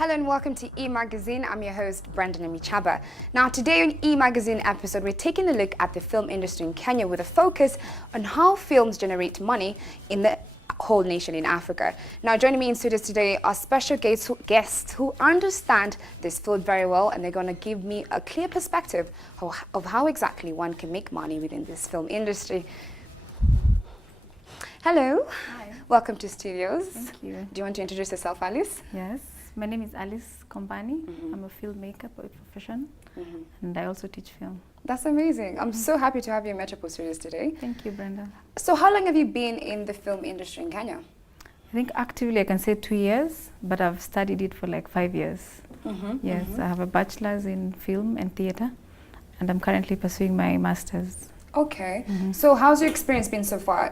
Hello and welcome to E-Magazine. I'm your host, Brandon Amichaba. Now today on E-Magazine episode, we're taking a look at the film industry in Kenya with a focus on how films generate money in the whole nation in Africa. Now joining me in studios today are special guests who understand this field very well, and they're going to give me a clear perspective of how exactly one can make money within this film industry. Hello. Hi. Welcome to studios. Thank you. Do you want to introduce yourself, Alice? Yes, my name is Alice Kompani. I'm a filmmaker by profession, and I also teach film. That's amazing. I'm so happy to have you in Metropole Studios today. Thank you, Brenda. So how long have you been in the film industry in Kenya? I think actively I can say 2 years, but I've studied it for like 5 years. Yes, I have a bachelor's in film and theatre, and I'm currently pursuing my master's. Okay. So how's your experience been so far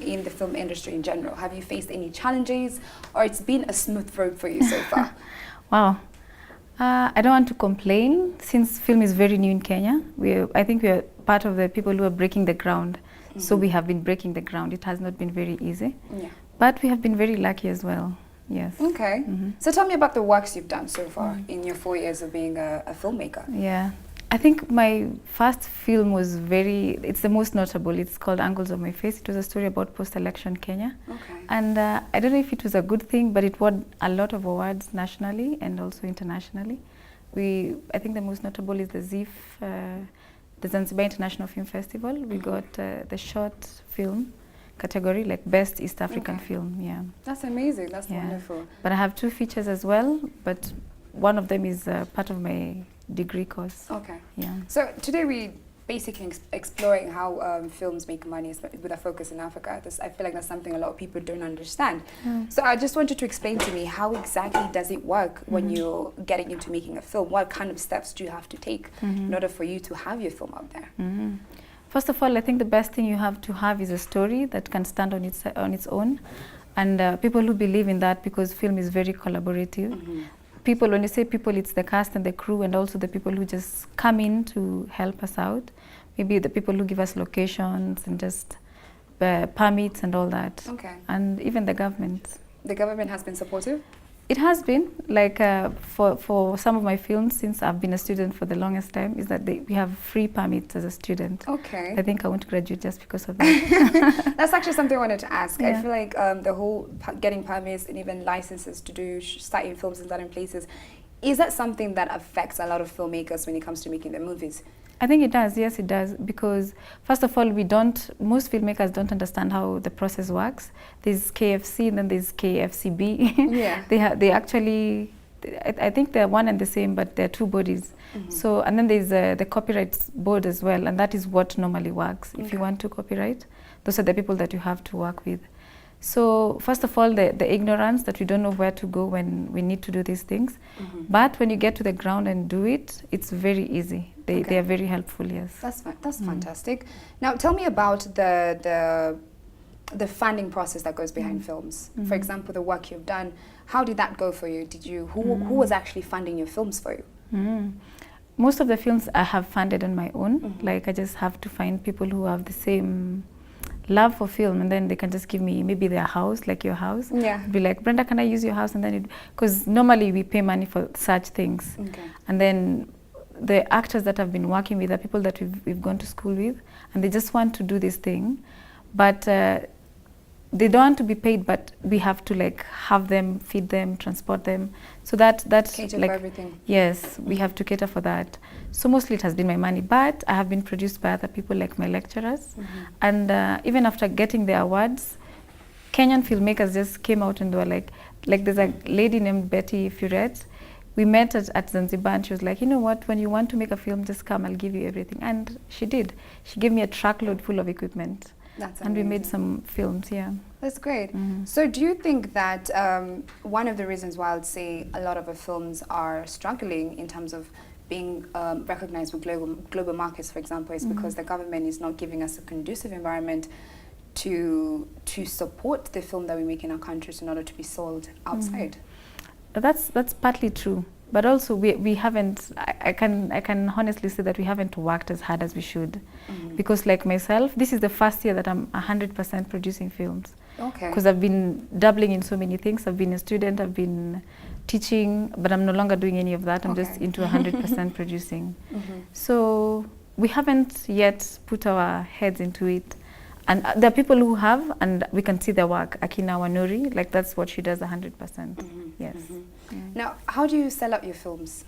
in the film industry in general? Have you faced any challenges, or it's been a smooth road for you so far? Wow. I don't want to complain since film is very new in Kenya. I think we are part of the people who are breaking the ground. So we have been breaking the ground. It has not been very easy, but we have been very lucky as well. Yes. Okay. So tell me about the works you've done so far in your 4 years of being a filmmaker. Yeah. I think my first film was it's the most notable. It's called Angles of My Face. It was a story about post-election Kenya. Okay. And I don't know if it was a good thing, but it won a lot of awards nationally and also internationally. I think the most notable is the ZIF, the Zanzibar International Film Festival. We got the short film category, like Best East African Film. Yeah. That's amazing. That's wonderful. But I have 2 features as well, but one of them is part of my degree course. Okay. Yeah. So today we basically exploring how films make money with a focus in Africa. I feel like that's something a lot of people don't understand. So I just wanted to explain to me, how exactly does it work when you're getting into making a film? What kind of steps do you have to take in order for you to have your film out there? First of all, I think the best thing you have to have is a story that can stand on its own, and people who believe in that, because film is very collaborative. People, when you say people, it's the cast and the crew, and also the people who just come in to help us out. Maybe the people who give us locations and just permits and all that. Okay. And even the government. The government has been supportive? It has been, like for some of my films, since I've been a student for the longest time, is that we have free permits as a student. Okay. I think I won't graduate just because of that. That's actually something I wanted to ask. Yeah. I feel like the whole getting permits and even licenses to do starting films in certain places, is that something that affects a lot of filmmakers when it comes to making their movies? I think it does, yes it does, because first of all, most filmmakers don't understand how the process works. There's KFC and then there's KFCB. Yeah. They actually, I think they're one and the same, but they're 2 bodies. So, and then there's the copyright board as well, and that is what normally works. If you want to copyright, those are the people that you have to work with. So first of all, the ignorance that we don't know where to go when we need to do these things. But when you get to the ground and do it, it's very easy. They are very helpful, yes. That's fantastic. Now tell me about the funding process that goes behind films. For example, the work you've done, how did that go for you? Who was actually funding your films for you? Most of the films I have funded on my own. Like I just have to find people who have the same love for film, and then they can just give me maybe their house, like your house. Yeah. Be like, Brenda, can I use your house? And then because normally we pay money for such things. Okay. And then the actors that I've been working with are people that we've gone to school with, and they just want to do this thing, but they don't want to be paid, but we have to like have them, feed them, transport them. So that's cater like for everything. Yes, we have to cater for that. So mostly it has been my money, but I have been produced by other people like my lecturers. And even after getting the awards, Kenyan filmmakers just came out and they were like there's a lady named Betty Furet. We met at Zanzibar, and she was like, you know what, when you want to make a film, just come, I'll give you everything. And she did. She gave me a truckload full of equipment. That's amazing. And we made some films, yeah. That's great. So do you think that one of the reasons why I'd say a lot of our films are struggling in terms of being recognized with global markets, for example, is because the government is not giving us a conducive environment to support the film that we make in our countries in order to be sold outside? That's partly true. But also we haven't, I can honestly say that we haven't worked as hard as we should. Because like myself, this is the first year that I'm 100% producing films. Okay. Because I've been dabbling in so many things. I've been a student, I've been teaching, but I'm no longer doing any of that. I'm just into 100% producing. So we haven't yet put our heads into it. And there are people who have, and we can see their work. Akina Wanuri, like that's what she does 100%. Yes. Now, how do you sell out your films?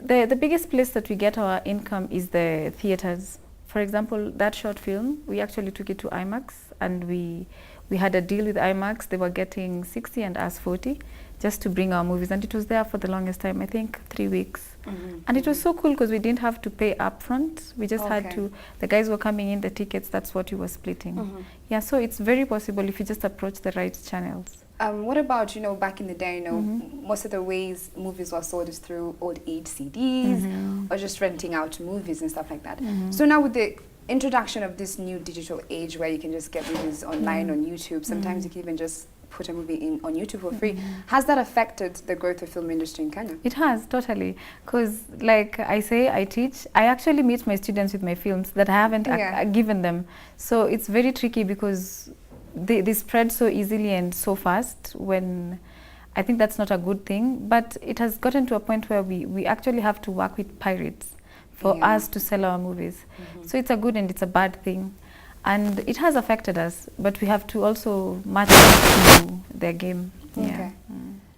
The biggest place that we get our income is the theaters. For example, that short film, we actually took it to IMAX, and we had a deal with IMAX. They were getting 60 and us 40 just to bring our movies, and it was there for the longest time, I think 3 weeks. And it was so cool because we didn't have to pay upfront. We just had to, the guys were coming in, the tickets, that's what we were splitting. Yeah, so it's very possible if you just approach the right channels. What about, you know, back in the day, you know, most of the ways movies were sold is through old age CDs or just renting out movies and stuff like that. So now with the introduction of this new digital age where you can just get movies online on YouTube, sometimes you can even just put a movie on YouTube for free. Has that affected the growth of film industry in Kenya? It has, totally. Because like I say, I teach, I actually meet my students with my films that I haven't given them. So it's very tricky because they spread so easily and so fast, when I think that's not a good thing. But it has gotten to a point where we actually have to work with pirates for us to sell our movies. So it's a good and it's a bad thing. And it has affected us, but we have to also match to their game. Okay.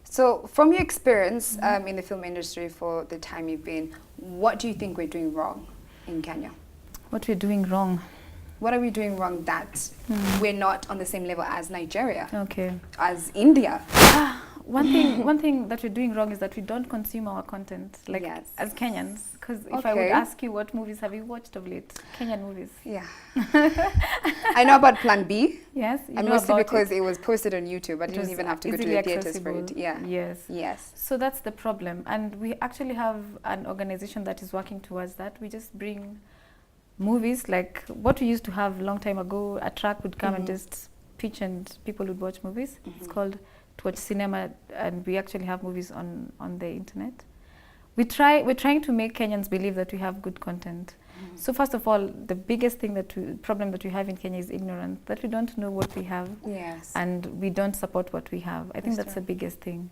So from your experience in the film industry for the time you've been, what do you think we're doing wrong in Kenya? What we're doing wrong? What are we doing wrong that we're not on the same level as Nigeria? Okay. As India? One thing that we're doing wrong is that we don't consume our content, like as Kenyans. Because if I would ask you, what movies have you watched of late? Kenyan movies. Yeah. I know about Plan B. Yes. And mostly because it was posted on YouTube. I didn't even have to go to the theaters for it. Yeah. Yes. Yes. So that's the problem. And we actually have an organization that is working towards that. We just bring movies like what we used to have a long time ago. A track would come and just pitch and people would watch movies. It's called To Watch Cinema, and we actually have movies on the internet. We're trying to make Kenyans believe that we have good content. So first of all, the biggest thing problem that we have in Kenya is ignorance, that we don't know what we have. Yes. And we don't support what we have. I think that's the biggest thing.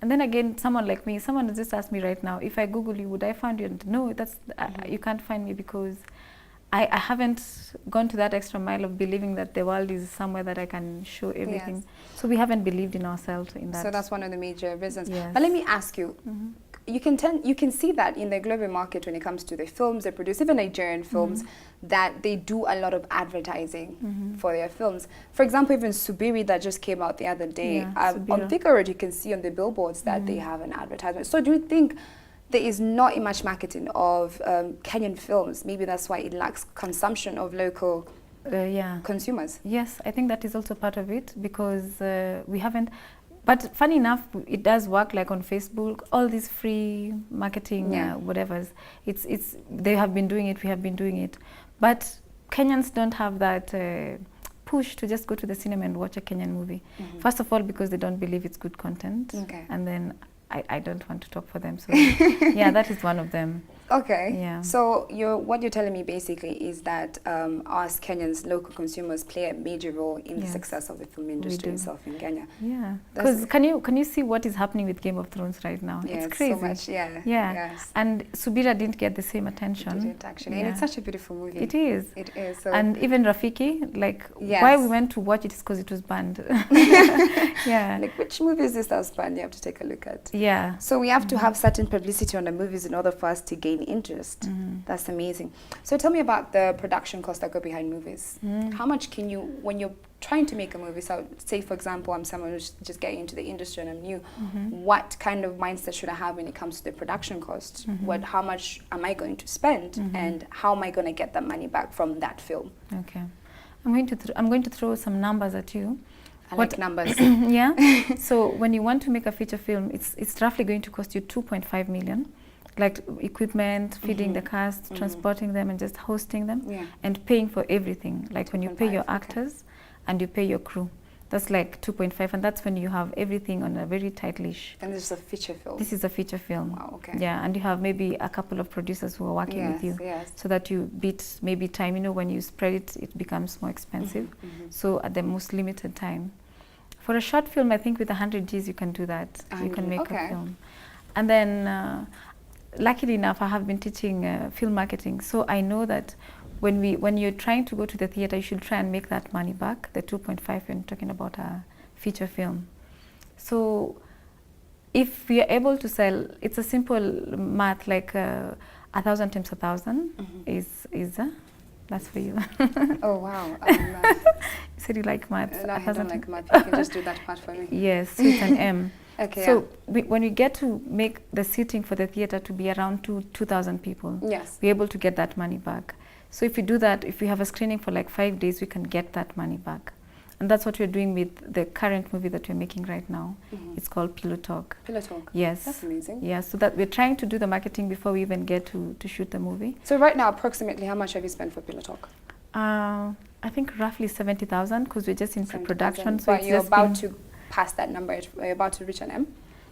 And then again, someone like me, someone just asked me right now, if I Google you, would I find you? And no, you can't find me because I haven't gone to that extra mile of believing that the world is somewhere that I can show everything. Yes. So we haven't believed in ourselves in that. So that's one of the major reasons. Yes. But let me ask you, you can see that in the global market when it comes to the films they produce, even Nigerian films, that they do a lot of advertising for their films. For example, even Subiri that just came out the other day, on Thika Road you can see on the billboards that they have an advertisement. So do you think there is not much marketing of Kenyan films? Maybe that's why it lacks consumption of local consumers. Yes, I think that is also part of it because we haven't. But funny enough, it does work like on Facebook, all these free marketing, whatever's. They have been doing it, we have been doing it. But Kenyans don't have that push to just go to the cinema and watch a Kenyan movie. First of all, because they don't believe it's good content. And then I don't want to talk for them. So yeah, that is one of them. Okay. Yeah. So what you're telling me basically is that us Kenyans, local consumers, play a major role in the success of the film industry itself in Kenya. Yeah. Because can you see what is happening with Game of Thrones right now? Yeah, it's crazy. So much. Yeah. Yeah. Yes. And Subira didn't get the same attention. It didn't actually. And it's such a beautiful movie. It is. It is. So and even Rafiki, like why we went to watch it is because it was banned. Yeah. Like which movie is this that's banned? You have to take a look at. Yeah. So we have to have certain publicity on the movies in order for us to gain interest. That's amazing. So tell me about the production costs that go behind movies. How much can you, when you're trying to make a movie, so say for example I'm someone who's just getting into the industry and I'm new, what kind of mindset should I have when it comes to the production costs? How much am I going to spend and how am I going to get that money back from that film? Okay. I'm going to throw some numbers at you. I like numbers. Yeah. So when you want to make a feature film, it's roughly going to cost you 2.5 million. Like equipment, feeding the cast, transporting them and just hosting them and paying for everything. Like when you pay your actors and you pay your crew. That's like 2.5, and that's when you have everything on a very tight leash. And this is a feature film? This is a feature film. Wow, okay. Yeah, and you have maybe a couple of producers who are working with you, so that you beat maybe time. You know, when you spread it, it becomes more expensive. So at the most limited time. For a short film, I think with 100 Gs you can do that. You can make a film. And then, luckily enough, I have been teaching film marketing, so I know that when you're trying to go to the theater, you should try and make that money back, the 2.5 when talking about a feature film. So if we are able to sell, it's a simple math, like 1,000 times 1,000 is that's for you. Oh wow! You said you like math. No, I don't like math. You can just do that part for me. Yes, so it's an M. Okay. So when you get to make the seating for the theater to be around 2,000 people, we're able to get that money back. So if we do that, if we have a screening for like 5 days, we can get that money back. And that's what we're doing with the current movie that we're making right now. It's called Pillow Talk. Pillow Talk? Yes. That's amazing. Yeah, so that we're trying to do the marketing before we even get to shoot the movie. So right now, approximately how much have you spent for Pillow Talk? I think roughly 70,000, because we're just in pre-production. So but you're about to pass that number, you're about to reach an M?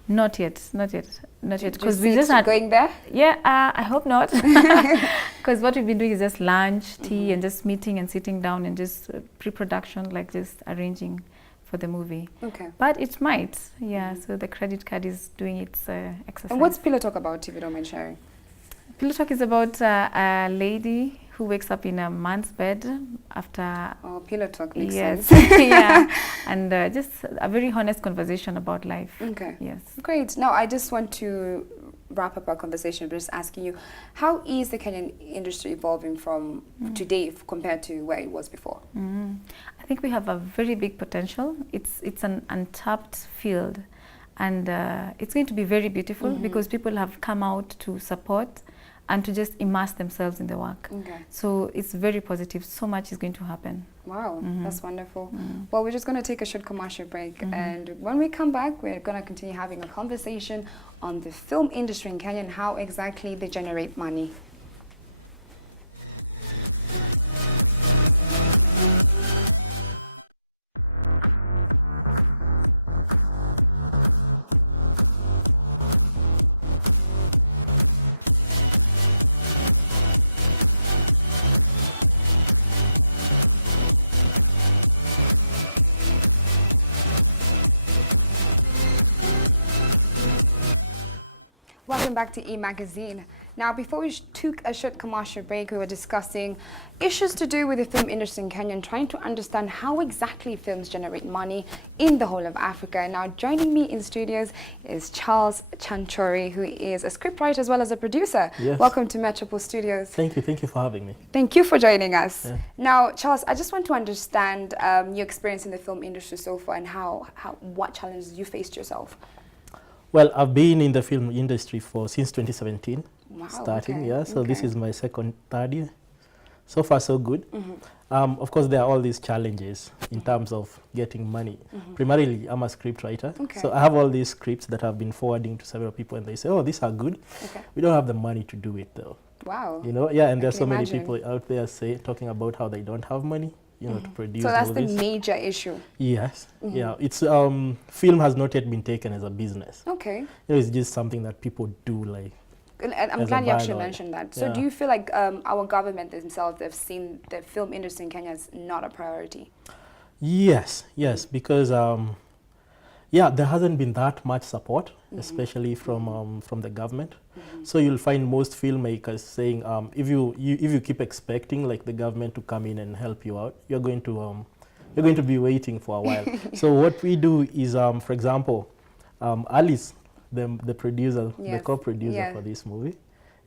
Not yet. Because we just had going there. Yeah, I hope not. Because what we've been doing is just lunch, tea, and just meeting and sitting down and just pre-production, like just arranging for the movie. Okay. But it might, yeah. So the credit card is doing its exercise. And what's Pillow Talk about, if you don't mind sharing? Pillow Talk is about a lady who wakes up in a man's bed after... Oh, Pillow Talk makes sense. Yeah, and just a very honest conversation about life. Okay. Yes. Great. Now, I just want to wrap up our conversation by just asking you, how is the Kenyan industry evolving from today compared to where it was before? I think we have a very big potential. It's an untapped field, and it's going to be very beautiful because people have come out to support and to just immerse themselves in the work. Okay. So it's very positive. So much is going to happen. Wow, that's wonderful. Well, we're just going to take a short commercial break, and when we come back, we're going to continue having a conversation on the film industry in Kenya and how exactly they generate money. Welcome back to E-Magazine. Now, before we took a short commercial break, we were discussing issues to do with the film industry in Kenya and trying to understand how exactly films generate money in the whole of Africa. Now, joining me in studios is Charles Chanchori, who is a scriptwriter as well as a producer. Yes. Welcome to Metropole Studios. Thank you for having me. Thank you for joining us. Yeah. Now, Charles, I just want to understand your experience in the film industry so far and what challenges you faced yourself. Well, I've been in the film industry since 2017, starting, okay. yeah. So this is my third year. So far, so good. Of course, there are all these challenges in terms of getting money. Primarily, I'm a script writer. So I have all these scripts that I've been forwarding to several people, and they say, oh, these are good. We don't have the money to do it, though. Wow. You know, yeah, and there's so many people out there talking about how they don't have money, you know, to produce movies. So that's the major issue. Yes. Yeah. It's film has not yet been taken as a business. Okay. You know, it's just something that people do, like. And I'm glad you actually mentioned that. So do you feel like our government themselves have seen the film industry in Kenya as not a priority? Yes, because there hasn't been that much support, especially from the government. So you'll find most filmmakers saying, if you keep expecting like the government to come in and help you out, you're going to be waiting for a while. So what we do is, for example, Alice, the producer, the co-producer for this movie.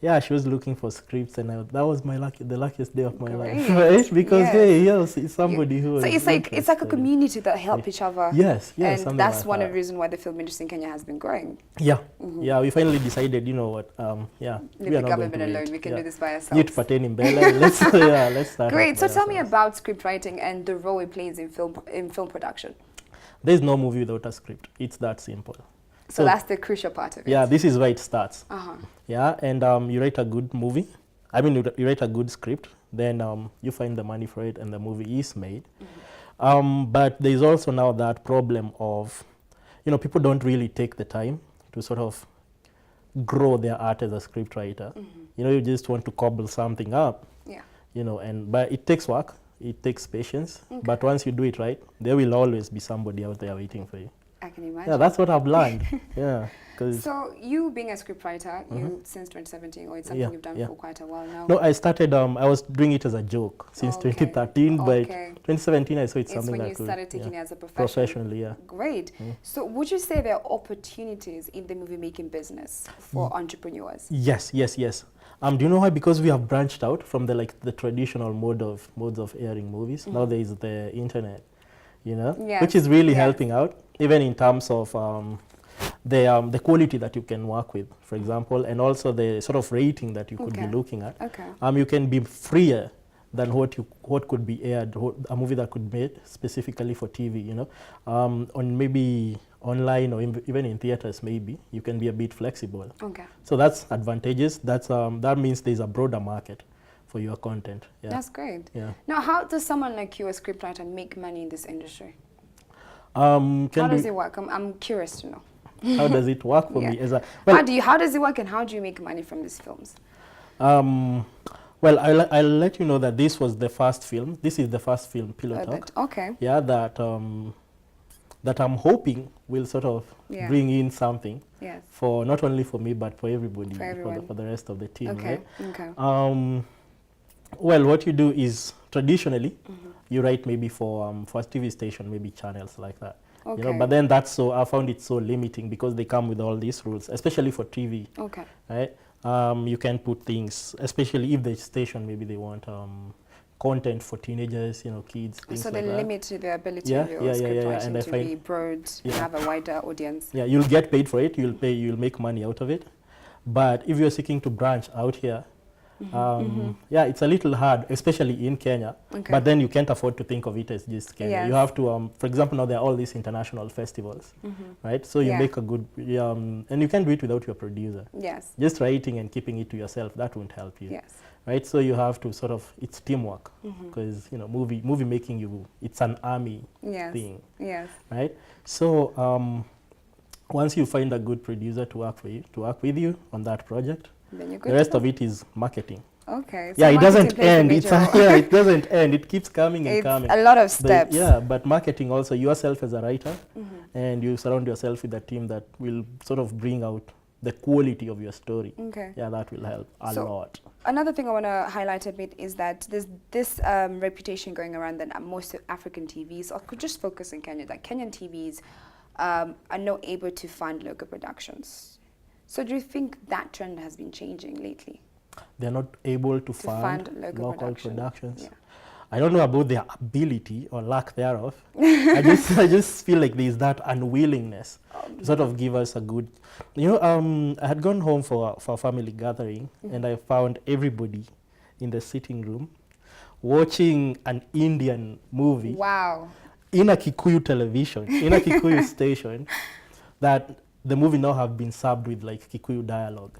Yeah, she was looking for scripts, and that was the luckiest day of my life, right? Because it's somebody who. So it's like a community that help each other. Yes, and that's one of the reasons why the film industry in Kenya has been growing. Yeah, we finally decided, you know what, leave the government alone. We can do this by ourselves. Let's start. Great. So tell me about script writing and the role it plays in film production. There's no movie without a script. It's that simple. So that's the crucial part of it. Yeah, this is where it starts. Yeah, and you write a good movie. I mean, you write a good script, then you find the money for it, and the movie is made. But there's also now that problem of, people don't really take the time to sort of grow their art as a scriptwriter. You just want to cobble something up, Yeah. but it takes work, it takes patience. But once you do it right, there will always be somebody out there waiting for you. I can imagine. Yeah, that's what I've learned. Yeah. So you being a scriptwriter, you since 2017, or it's something you've done for quite a while now? No, I started, I was doing it as a joke since 2013, but 2017 I saw it's something when that you started taking it as a profession. Professionally, yeah. Great. So would you say there are opportunities in the movie making business for entrepreneurs? Yes. Do you know why? Because we have branched out from the traditional modes of airing movies. Now there is the internet, which is really helping out, even in terms of the quality that you can work with, for example, and also the sort of rating that you could be looking at. You can be freer than what could be aired, a movie that could be made specifically for TV, on maybe online or even in theaters. Maybe you can be a bit flexible. So that's advantageous. That means there's a broader market for your content. Yeah. That's great. Yeah. Now, how does someone like you, a scriptwriter, make money in this industry? How does it work? I'm curious to know. How does it work for me? How does it work, and how do you make money from these films? Well, I'll let you know that this was the first film. This is the first film, Pillow Talk. Yeah, that I'm hoping will sort of bring in something for not only for me but for everybody, for the rest of the team. Right? Well, what you do is traditionally you write maybe for a TV station, maybe channels like that. But then I found it so limiting because they come with all these rules, especially for TV. Right? You can put things, especially if the station maybe they want content for teenagers, kids, things so like that. So they limit the ability of your scriptwriting to be broad, have a wider audience. Yeah, you'll get paid for it. You'll make money out of it. But if you're seeking to branch out here, it's a little hard, especially in Kenya. But then you can't afford to think of it as just Kenya. You have to, for example, now there are all these international festivals, right? So you make a good, and you can't do it without your producer. Just writing and keeping it to yourself, that won't help you. Right? So you have to sort of, it's teamwork, because movie making, it's an army thing. Right? So once you find a good producer to work with you on that project, the rest of it is marketing. So it doesn't end. It doesn't end. It keeps coming and coming. A lot of steps. But marketing also, yourself as a writer, and you surround yourself with a team that will sort of bring out the quality of your story. Yeah, that will help a lot. Another thing I want to highlight a bit is that there's this reputation going around that most African TVs, or could just focus in Kenya, that Kenyan TVs are not able to fund local productions. So do you think that trend has been changing lately? They're not able to fund local productions. Yeah. I don't know about their ability or lack thereof. I just feel like there's that unwillingness to sort of give us a good... I had gone home for a family gathering, and I found everybody in the sitting room watching an Indian movie. Wow. In a Kikuyu television, in a Kikuyu station, that the movie now have been subbed with like Kikuyu dialogue.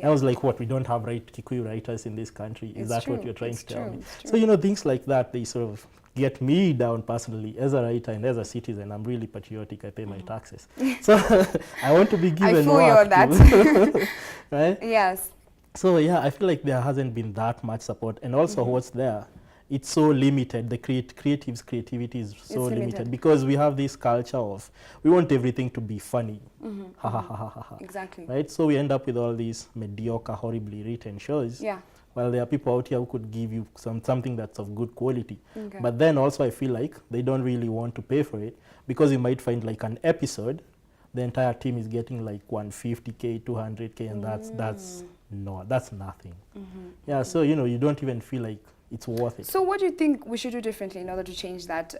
I was like, what, we don't have Kikuyu writers in this country? Is that what you're trying to tell me? So, things like that, they sort of get me down personally as a writer and as a citizen. I'm really patriotic. I pay my taxes. So I want to be given I feel work. You on that. Right? Yes. So yeah, I feel like there hasn't been that much support. And also what's there, it's so limited. The creative's creativity is so limited because we have this culture of, we want everything to be funny. Ha ha ha ha ha. Exactly. Right? So we end up with all these mediocre, horribly written shows. While there are people out here who could give you something that's of good quality. But then also I feel like they don't really want to pay for it, because you might find like an episode, the entire team is getting like 150K, 200K, and that's nothing. Yeah, so you don't even feel like it's worth it. So what do you think we should do differently in order to change that?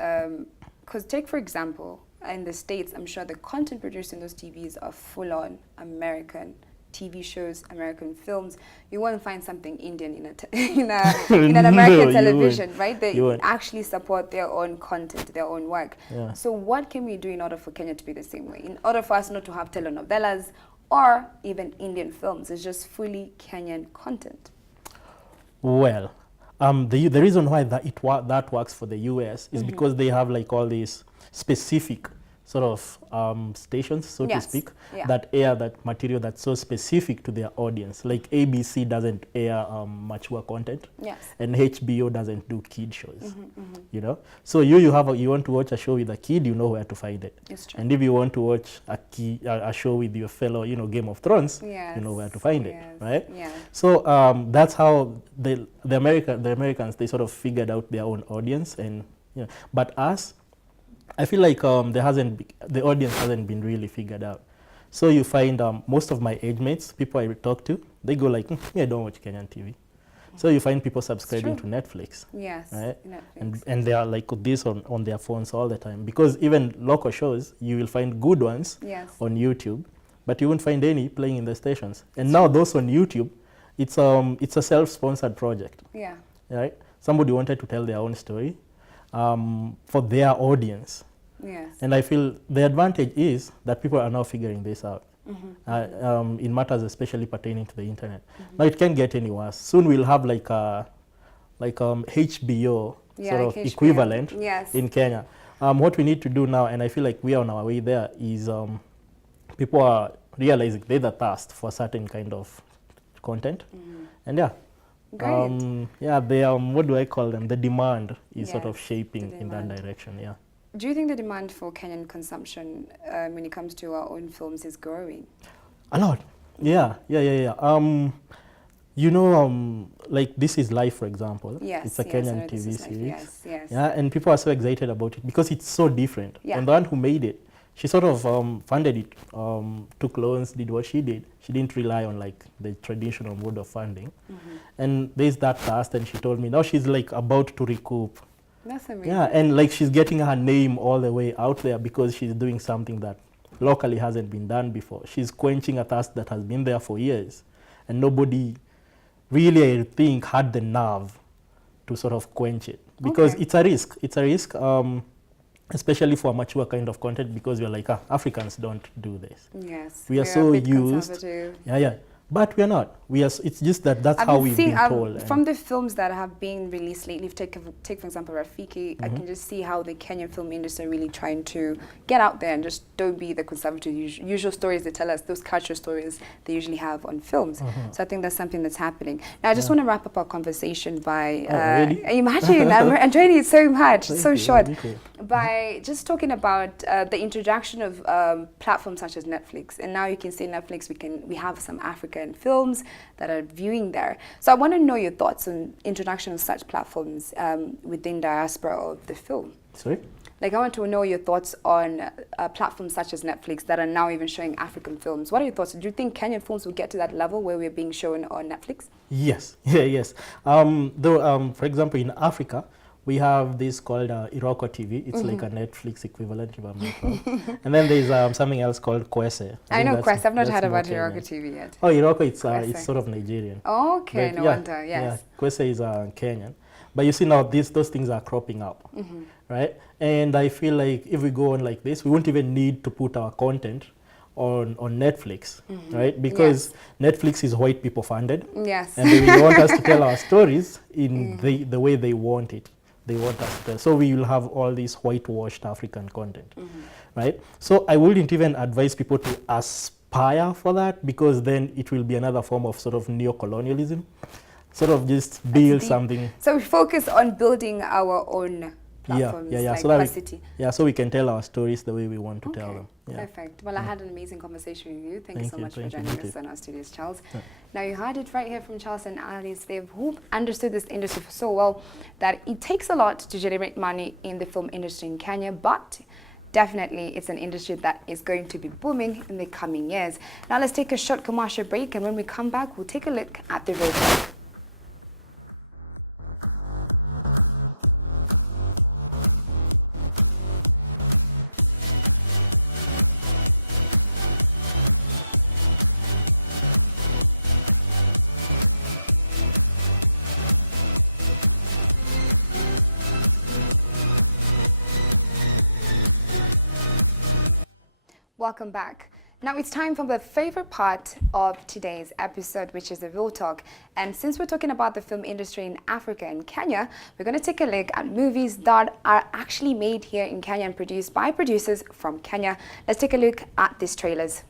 Because take, for example, in the States, I'm sure the content produced in those TVs are full-on American TV shows, American films. You won't find something Indian in an American television, right? They actually support their own content, their own work. So what can we do in order for Kenya to be the same way? In order for us not to have telenovelas or even Indian films, it's just fully Kenyan content. Well, the reason why that works for the US is because they have like all these specific sort of stations, so to speak, that air that material that's so specific to their audience. Like ABC doesn't air mature content, and HBO doesn't do kid shows. You know, so you want to watch a show with a kid, you know where to find it. And if you want to watch a show with your fellow, you know, Game of Thrones, you know where to find it, right? So that's how the Americans, they sort of figured out their own audience, and you know, but us, I feel like the audience hasn't been really figured out. So you find most of my age mates, people I talk to, they go like, me, I don't watch Kenyan TV. So you find people subscribing to Netflix. Right? Netflix. And they are like this on their phones all the time. Because even local shows, you will find good ones on YouTube, but you won't find any playing in the stations. And now those on YouTube, it's a self-sponsored project. Right? Somebody wanted to tell their own story. For their audience. And I feel the advantage is that people are now figuring this out in matters especially pertaining to the internet. Now it can't get any worse. Soon we'll have like HBO sort of HBO. Equivalent in Kenya. What we need to do now, and I feel like we are on our way there, is people are realizing they're the thirst for certain kind of content. And what do I call them? The demand is sort of shaping in that direction, Do you think the demand for Kenyan consumption when it comes to our own films is growing? A lot, yeah. You know, like This Is Life, for example. It's a Kenyan TV series. And people are so excited about it because it's so different. And the one who made it, she sort of funded it, took loans, did what she did. She didn't rely on like the traditional mode of funding. And there's that task, and she told me now she's like about to recoup. That's amazing. And like she's getting her name all the way out there because she's doing something that locally hasn't been done before. She's quenching a thirst that has been there for years. And nobody really, I think, had the nerve to sort of quench it. Because it's a risk. It's a risk. Especially for mature kind of content, because we're like, Africans don't do this. We are so used. But we are not. It's just that's how we've been told. From the films that have been released lately, take for example Rafiki, I can just see how the Kenyan film industry are really trying to get out there and just don't be the conservative usual stories they tell us, those culture stories they usually have on films. So I think that's something that's happening. Now I just want to wrap up our conversation by imagine I'm enjoying it so much, it's so short, by just talking about the introduction of platforms such as Netflix. And now you can see Netflix, we have some African films that are viewing there. So I want to know your thoughts on introduction of such platforms within diaspora of the film. Sorry? Like I want to know your thoughts on platforms such as Netflix that are now even showing African films. What are your thoughts? Do you think Kenyan films will get to that level where we're being shown on Netflix? Yes, yes. Though, for example, in Africa, we have this called Iroko TV. It's like a Netflix equivalent, if I'm not wrong. And then there's something else called Kwese. I know Kwese. I've not heard about Iroko TV yet. Oh, Iroko, it's sort of Nigerian. Oh, okay, but no wonder, yes. Yeah, Kwese is Kenyan. But you see now, those things are cropping up, right? And I feel like if we go on like this, we won't even need to put our content on Netflix, right? Because Netflix is white people funded. And they want us to tell our stories in the way they want it. They want us to. So we will have all this whitewashed African content, right? So I wouldn't even advise people to aspire for that, because then it will be another form of sort of neo-colonialism, sort of just build something. So we focus on building our own platforms, like so we can tell our stories the way we want to tell them. Perfect. Well, I had an amazing conversation with you. Thank you so much for joining us on our studios, Charles. Now, you heard it right here from Charles and Alice. They've understood this industry so well that it takes a lot to generate money in the film industry in Kenya, but definitely it's an industry that is going to be booming in the coming years. Now, let's take a short commercial break, and when we come back, we'll take a look at the roadmap. Welcome back. Now it's time for the favorite part of today's episode, which is the Real Talk. And since we're talking about the film industry in Africa and Kenya, we're going to take a look at movies that are actually made here in Kenya and produced by producers from Kenya. Let's take a look at these trailers.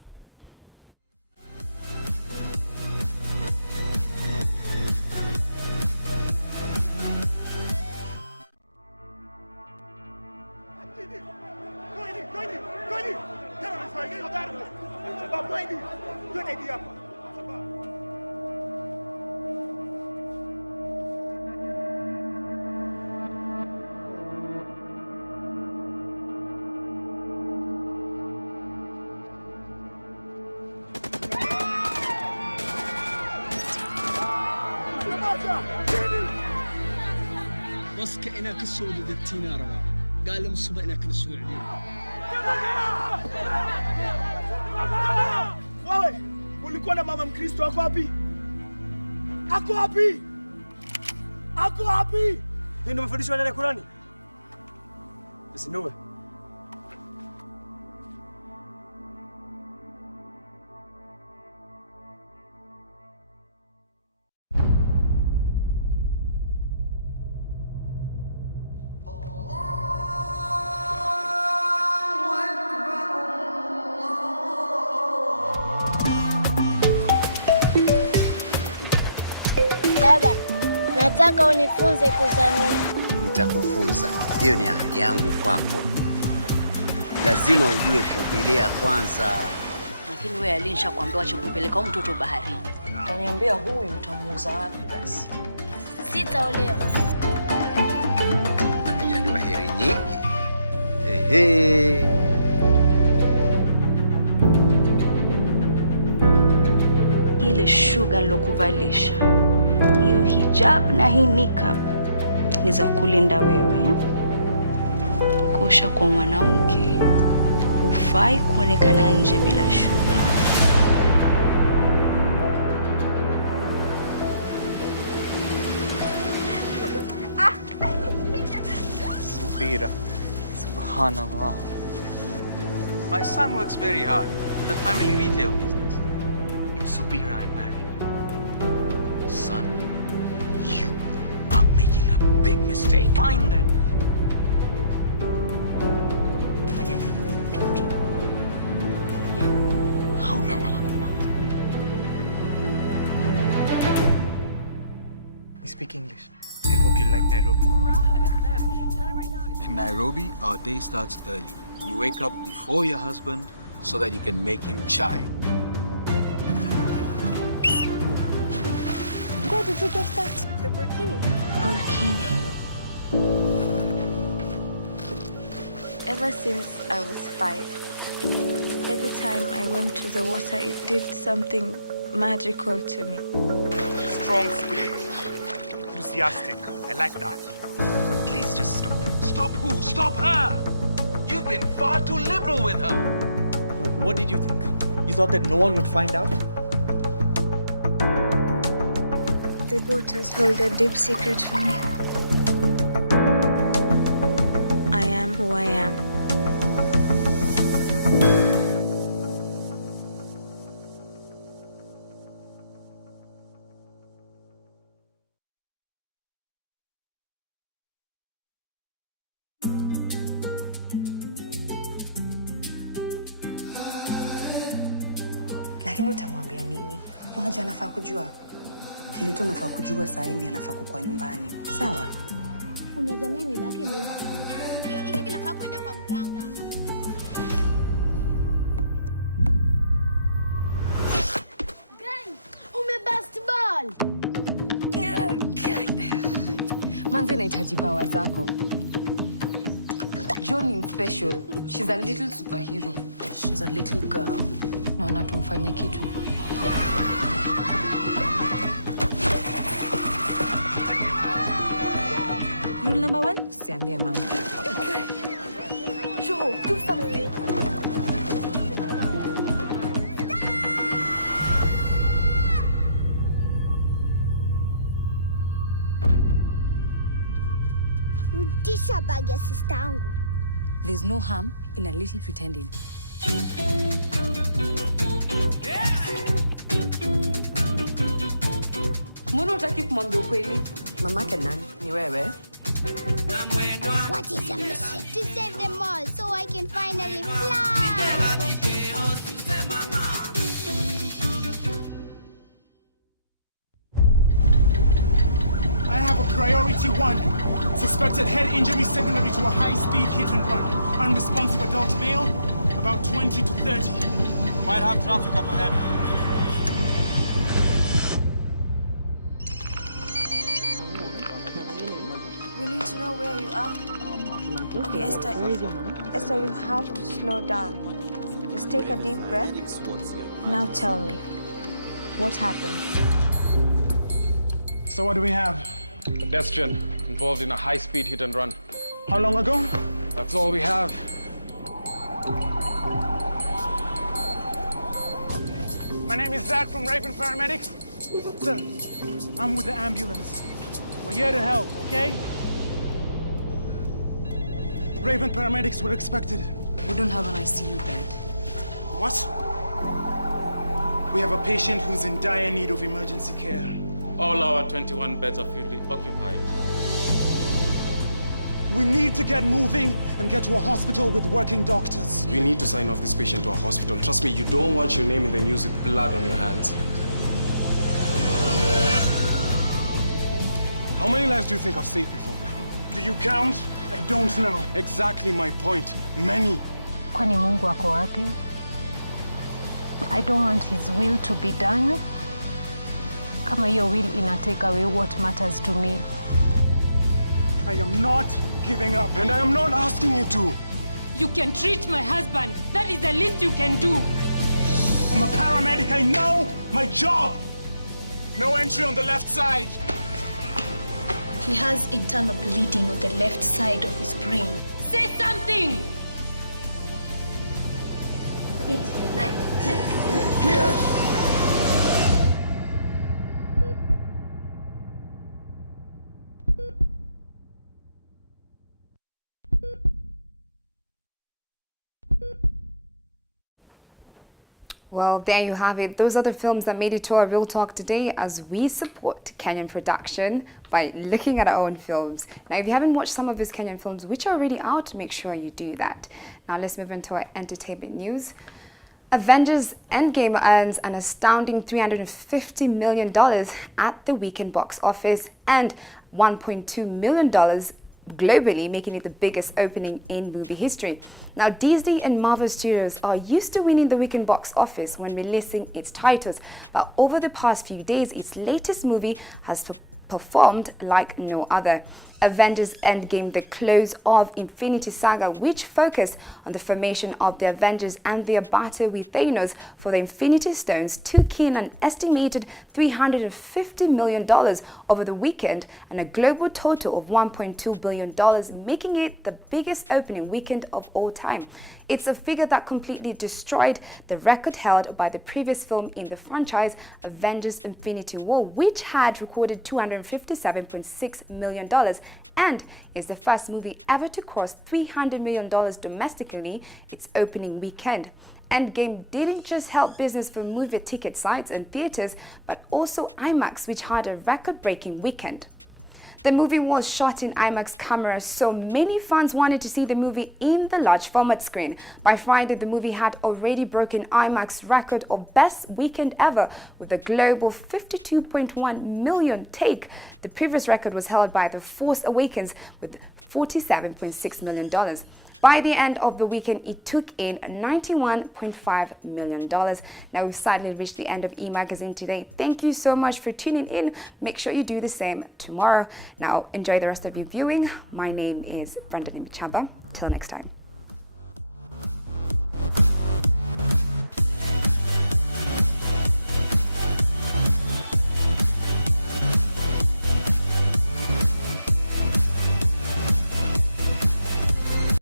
Well, there you have it. Those are the films that made it to our Real Talk today as we support Kenyan production by looking at our own films. Now, if you haven't watched some of these Kenyan films, which are already out, make sure you do that. Now, let's move into our entertainment news. Avengers Endgame earns an astounding $350 million at the weekend box office and $1.2 million globally, making it the biggest opening in movie history. Now, Disney and Marvel Studios are used to winning the weekend box office when releasing its titles, but over the past few days, its latest movie has performed like no other. Avengers Endgame, the close of Infinity Saga, which focused on the formation of the Avengers and their battle with Thanos for the Infinity Stones, took in an estimated $350 million over the weekend and a global total of $1.2 billion, making it the biggest opening weekend of all time. It's a figure that completely destroyed the record held by the previous film in the franchise, Avengers Infinity War, which had recorded $257.6 million and is the first movie ever to cross $300 million domestically its opening weekend. Endgame didn't just help business for movie ticket sites and theaters, but also IMAX, which had a record-breaking weekend. The movie was shot in IMAX cameras, so many fans wanted to see the movie in the large format screen. By Friday, the movie had already broken IMAX record of best weekend ever with a global 52.1 million take. The previous record was held by The Force Awakens with $47.6 million. By the end of the weekend, it took in $91.5 million. Now, we've sadly reached the end of E-Magazine today. Thank you so much for tuning in. Make sure you do the same tomorrow. Now, enjoy the rest of your viewing. My name is Brandon Imichaba. Till next time.